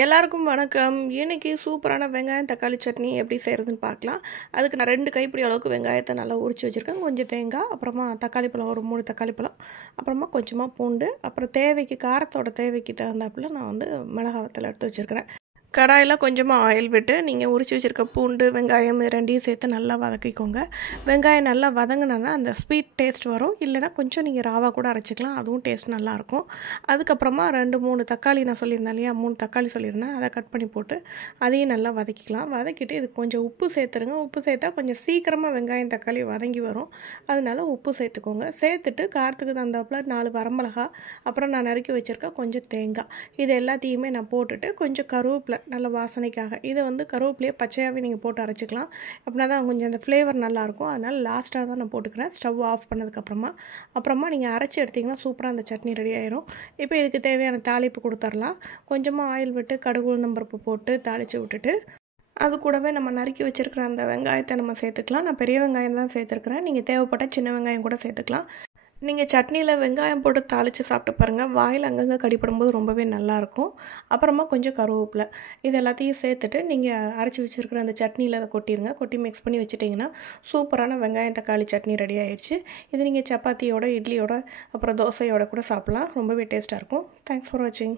எல்லாருக்கும் வணக்கம். இன்னைக்கு சூப்பரான வெங்காயம் தக்காளி சட்னி எப்படி செய்கிறதுன்னு பார்க்கலாம். அதுக்கு நான் 2 கைப்பிடி அளவுக்கு வெங்காயத்தை நல்லா உரித்து வச்சுருக்கேன். கொஞ்சம் தேங்காய், அப்புறமா தக்காளி பழம் ஒரு 3 தக்காளி பழம், அப்புறமா கொஞ்சமாக பூண்டு, அப்புறம் தேவைக்கு காரத்தோட தேவைக்கு தகுந்தாப்புல நான் மிளகாய் வத்தல் எடுத்து வச்சுருக்கிறேன். கடாயில் கொஞ்சமாக ஆயில் விட்டு நீங்கள் உரித்து வச்சுருக்க பூண்டு வெங்காயம் ரெண்டையும் சேர்த்து நல்லா வதக்கிக்கோங்க. வெங்காயம் நல்லா வதங்கினா அந்த ஸ்வீட் டேஸ்ட் வரும். இல்லைனா கொஞ்சம் நீங்கள் ராவாக கூட அரைச்சிக்கலாம், அதுவும் டேஸ்ட் நல்லாயிருக்கும். அதுக்கப்புறமா 2-3 தக்காளி நான் சொல்லியிருந்தேன் இல்லையா, 3 தக்காளி சொல்லியிருந்தேன், அதை கட் பண்ணி போட்டு அதையும் நல்லா வதக்கிக்கலாம். வதக்கிட்டு இதுக்கு கொஞ்சம் உப்பு சேர்த்துருங்க. உப்பு சேர்த்தா கொஞ்சம் சீக்கிரமாக வெங்காயம் தக்காளி வதங்கி வரும். அதனால உப்பு சேர்த்துக்கோங்க. சேர்த்துட்டு காரத்துக்கு தகுந்தாப்புல 4 வரமிளகா, அப்புறம் நான் நறுக்கி வச்சுருக்க கொஞ்சம் தேங்காய், இது எல்லாத்தையுமே நான் போட்டுட்டு கொஞ்சம் கருவேப்பிலை நல்ல வாசனைக்காக, இதை கருவேப்பிலையே பச்சையாகவே நீங்கள் போட்டு அரைச்சிக்கலாம். அப்படின்னா தான் கொஞ்சம் அந்த ஃப்ளேவர் நல்லாயிருக்கும். அதனால் லாஸ்ட்டாக தான் நான் போட்டுக்கிறேன், ஸ்டவ் ஆஃப் பண்ணதுக்கப்புறமா நீங்கள் அரைச்சி எடுத்திங்கன்னா சூப்பராக அந்த சட்னி ரெடி ஆயிரும். இப்போ இதுக்கு தேவையான தாளிப்பு கொடுத்துடலாம். கொஞ்சமாக ஆயில் விட்டு கடுகு உளுந்தம்பருப்பு போட்டு தாளித்து விட்டுட்டு அது கூடவே நம்ம நறுக்கி வச்சுருக்கிற அந்த வெங்காயத்தை நம்ம சேர்த்துக்கலாம். நான் பெரிய வெங்காயம் தான் சேர்த்துருக்குறேன், நீங்கள் தேவைப்பட்ட சின்ன வெங்காயம் கூட சேர்த்துக்கலாம். நீங்கள் சட்னியில் வெங்காயம் போட்டு தாளித்து சாப்பிட்டு பாருங்கள், வாயில் அங்கங்கே கடிப்படும்போது ரொம்பவே நல்லாயிருக்கும். அப்புறமா கொஞ்சம் கருவேப்பிலை, இது எல்லாத்தையும் சேர்த்துட்டு நீங்கள் அரைச்சி வச்சுருக்கிற அந்த சட்னியில் அதை கொட்டிடுங்க. கொட்டி மிக்ஸ் பண்ணி வச்சுட்டிங்கன்னா சூப்பரான வெங்காயம் தக்காளி சட்னி ரெடி ஆயிடுச்சு. இது நீங்கள் சப்பாத்தியோட, இட்லியோட, அப்புறம் தோசையோட கூட சாப்பிட்லாம். ரொம்பவே டேஸ்ட்டாக இருக்கும். தேங்க்ஸ் ஃபார் வாட்சிங்.